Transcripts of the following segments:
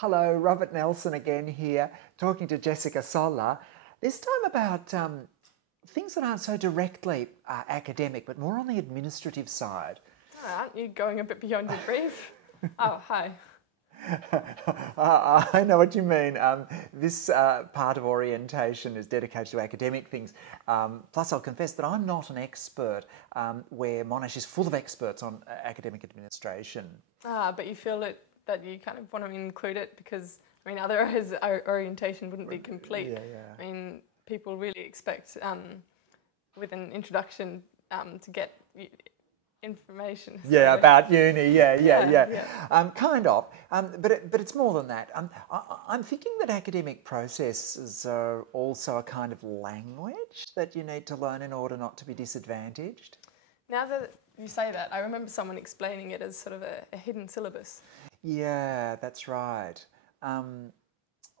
Hello, Robert Nelson again here, talking to Jessica Sola. This time about things that aren't so directly academic, but more on the administrative side. Oh, aren't you going a bit beyond your brief? Oh, hi. I know what you mean. This part of orientation is dedicated to academic things. Plus, I'll confess that I'm not an expert, where Monash is full of experts on academic administration. But you feel that you kind of want to include it because, I mean, otherwise our orientation wouldn't be complete. Yeah. I mean, people really expect, with an introduction, to get information. Yeah, about uni, yeah. Kind of, but it's more than that. I'm thinking that academic processes are also a kind of language that you need to learn in order not to be disadvantaged. Now that you say that, I remember someone explaining it as sort of a hidden syllabus. Yeah, that's right.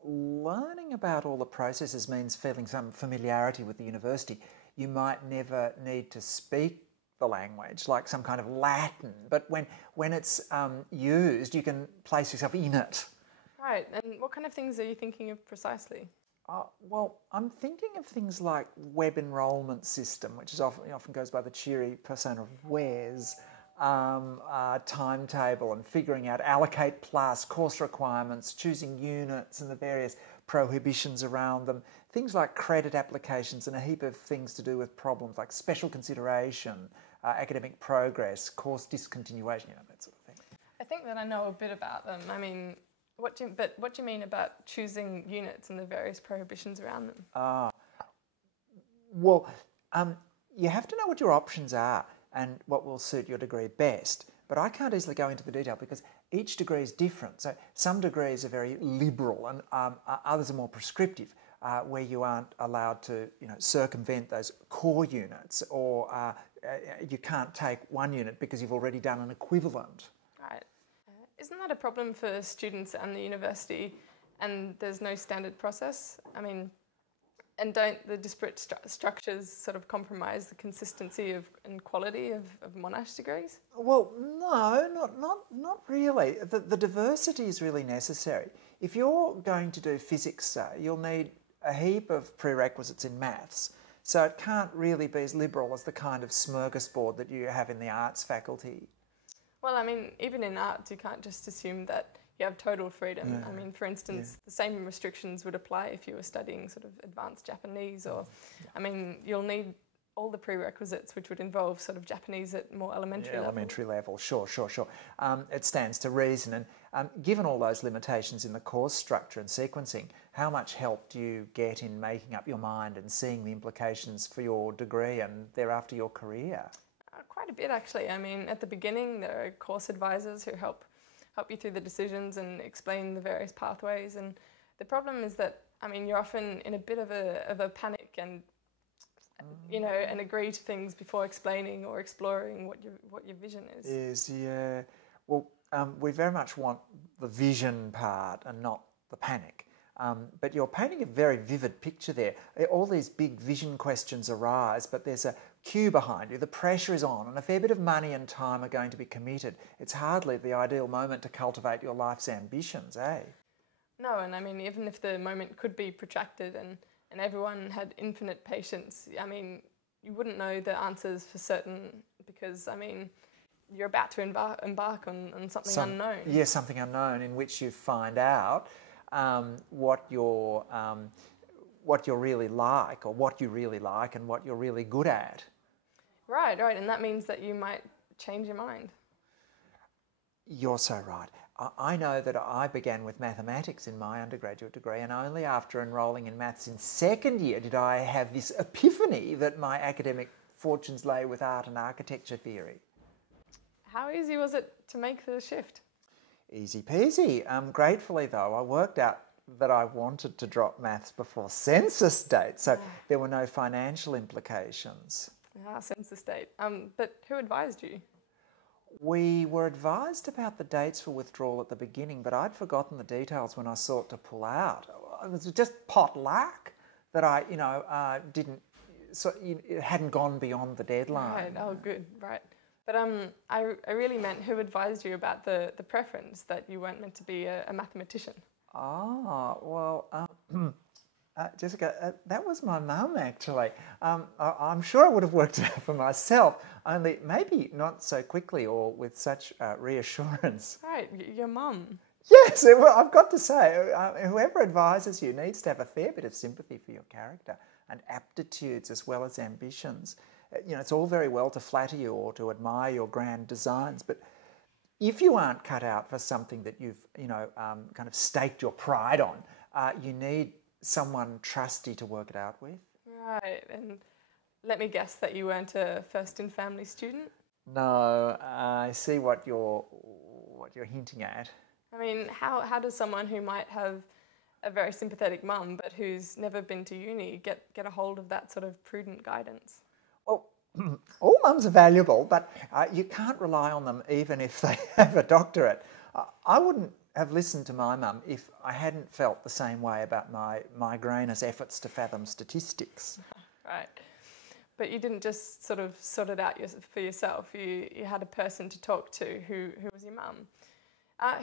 Learning about all the processes means feeling some familiarity with the university. You might never need to speak the language, like some kind of Latin, but when it's used, you can place yourself in it. Right, and what kind of things are you thinking of precisely? Well, I'm thinking of things like web enrolment system, which is often goes by the cheery persona of WES, timetable and figuring out allocate plus, course requirements, choosing units and the various prohibitions around them, things like credit applications and a heap of things to do with problems like special consideration, academic progress, course discontinuation, that sort of thing. I think that I know a bit about them. I mean, what do you mean about choosing units and the various prohibitions around them? Well, you have to know what your options are and what will suit your degree best. But I can't easily go into the detail because each degree is different. So some degrees are very liberal and others are more prescriptive, where you aren't allowed to circumvent those core units, or you can't take one unit because you've already done an equivalent. Right. Isn't that a problem for students and the university, and there's no standard process? I mean, and don't the disparate structures sort of compromise the consistency and quality of Monash degrees? Well, no, not really. The diversity is really necessary. If you're going to do physics, say, you'll need a heap of prerequisites in maths. So it can't really be as liberal as the kind of smorgasbord that you have in the arts faculty. Well, I mean, even in arts, you can't just assume that you have total freedom. Yeah. I mean, for instance, the same restrictions would apply if you were studying sort of advanced Japanese, or, I mean, you'll need all the prerequisites, which would involve sort of Japanese at more elementary level. Elementary level, sure. It stands to reason. And given all those limitations in the course structure and sequencing, how much help do you get in making up your mind and seeing the implications for your degree and thereafter your career? Quite a bit, actually. I mean, at the beginning, there are course advisors who help you through the decisions and explain the various pathways. And the problem is that, I mean, you're often in a bit of a panic and and agree to things before explaining or exploring what your vision is. Yeah. Well, we very much want the vision part and not the panic. But you're painting a very vivid picture there. All these big vision questions arise, but there's a queue behind you. The pressure is on, and a fair bit of money and time are going to be committed. It's hardly the ideal moment to cultivate your life's ambitions, eh? No, and I mean, even if the moment could be protracted and everyone had infinite patience, I mean, you wouldn't know the answers for certain because, I mean, you're about to embark on something unknown. Yeah, something unknown in which you find out what you're really like, or what you really like, and what you're really good at. Right, and that means that you might change your mind. You're so right. I know that I began with mathematics in my undergraduate degree, and only after enrolling in maths in second year did I have this epiphany that my academic fortunes lay with art and architecture theory. How easy was it to make the shift? Easy peasy. Gratefully, though, I worked out that I wanted to drop maths before census date, so there were no financial implications. Census date. But who advised you? We were advised about the dates for withdrawal at the beginning, but I'd forgotten the details when I sought to pull out. It was just pot luck that I, hadn't gone beyond the deadline. Right. Oh, good. Right. But I really meant who advised you about the preference that you weren't meant to be a mathematician. Ah, well, Jessica, that was my mum actually. I'm sure I would have worked it out for myself, only maybe not so quickly or with such reassurance. Right, your mum. Yes, well, I've got to say, whoever advises you needs to have a fair bit of sympathy for your character and aptitudes as well as ambitions. It's all very well to flatter you or to admire your grand designs, but if you aren't cut out for something that you've, kind of staked your pride on, you need someone trusty to work it out with. Right, and let me guess that you weren't a first-in-family student? No, I see what you're hinting at. I mean, how does someone who might have a very sympathetic mum but who's never been to uni get a hold of that sort of prudent guidance? Well, all mums are valuable, but you can't rely on them even if they have a doctorate. I wouldn't have listened to my mum if I hadn't felt the same way about my migrainer's efforts to fathom statistics. Right. But you didn't just sort of sort it out for yourself. You had a person to talk to who was your mum.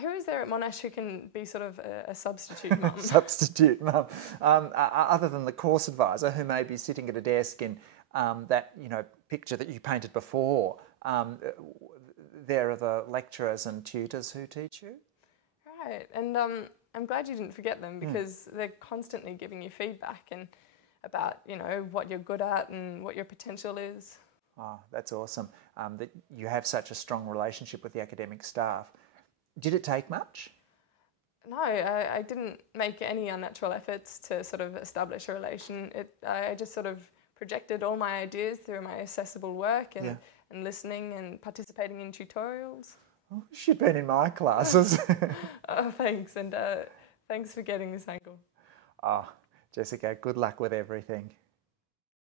Who is there at Monash who can be sort of a substitute mum? Substitute mum. Other than the course advisor who may be sitting at a desk in that picture that you painted before. There are the lecturers and tutors who teach you. Right, and I'm glad you didn't forget them because they're constantly giving you feedback and about what you're good at and what your potential is. Oh, that's awesome. That you have such a strong relationship with the academic staff. Did it take much? No, I didn't make any unnatural efforts to sort of establish a relation. I just sort of projected all my ideas through my accessible work and listening and participating in tutorials. Oh, she'd been in my classes. Oh, thanks, and thanks for getting this angle. Oh, Jessica, good luck with everything.